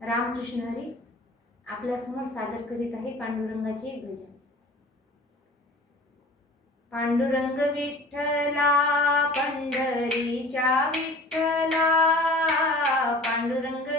रामकृष्ण हरी आपल्यासमोर सादर करीत आहे पांडुरंगाची एक भजन. पांडुरंग विठ्ठला पंढरीच्या विठ्ठला पांडुरंग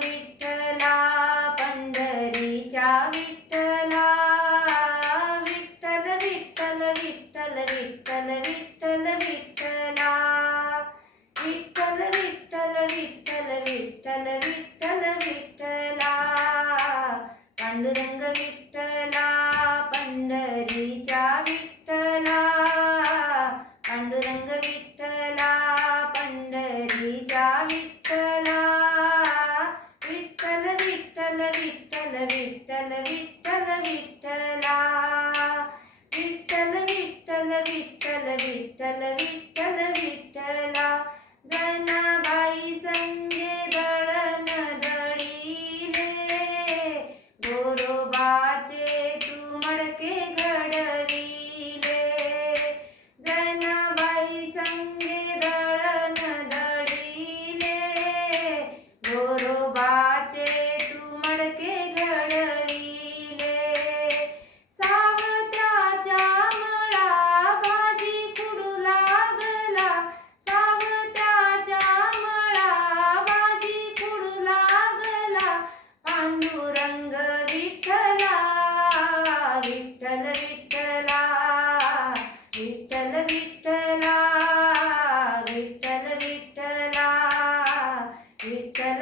Yeah,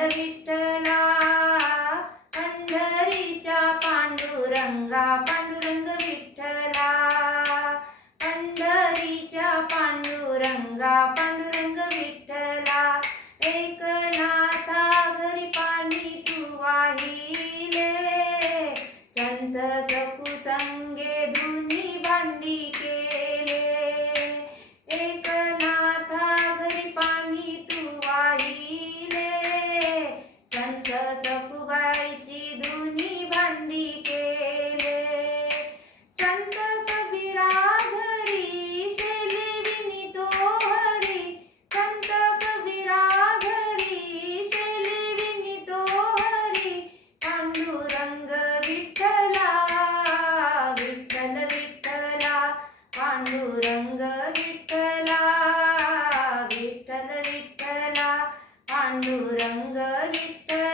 விட்டு पांडुरंग विठ्ठल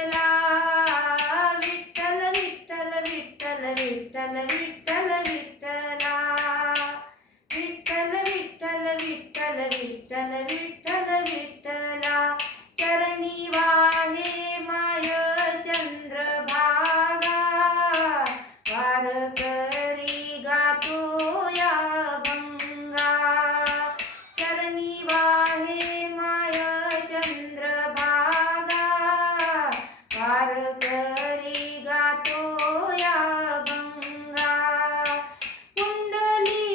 तरी गातो या गंगा. कुंडलिकासाठी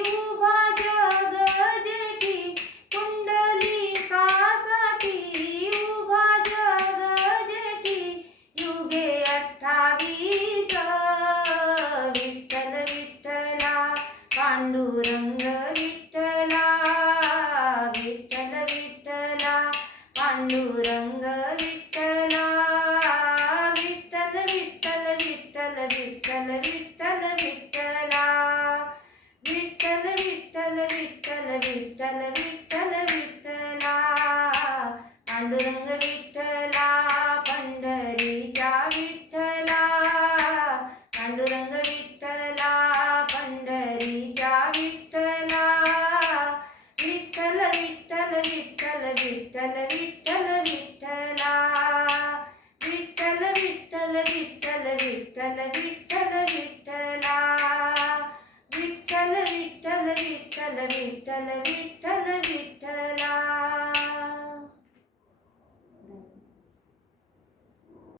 उभा जग जेठी. कुंडलिकासाठी उभा जग जेठी. युगे अठ्ठावीस विठ्ठल विठ्ठला पांडुरंग विठ्ठला विठ्ठल विठ्ठला पांडुरंग விட்டல விட்டல விட்டலா. விட்டல விட்டல விட்டல விட்டல விட்டல விட்டலா. ஆண்டுரங்க முதலவர்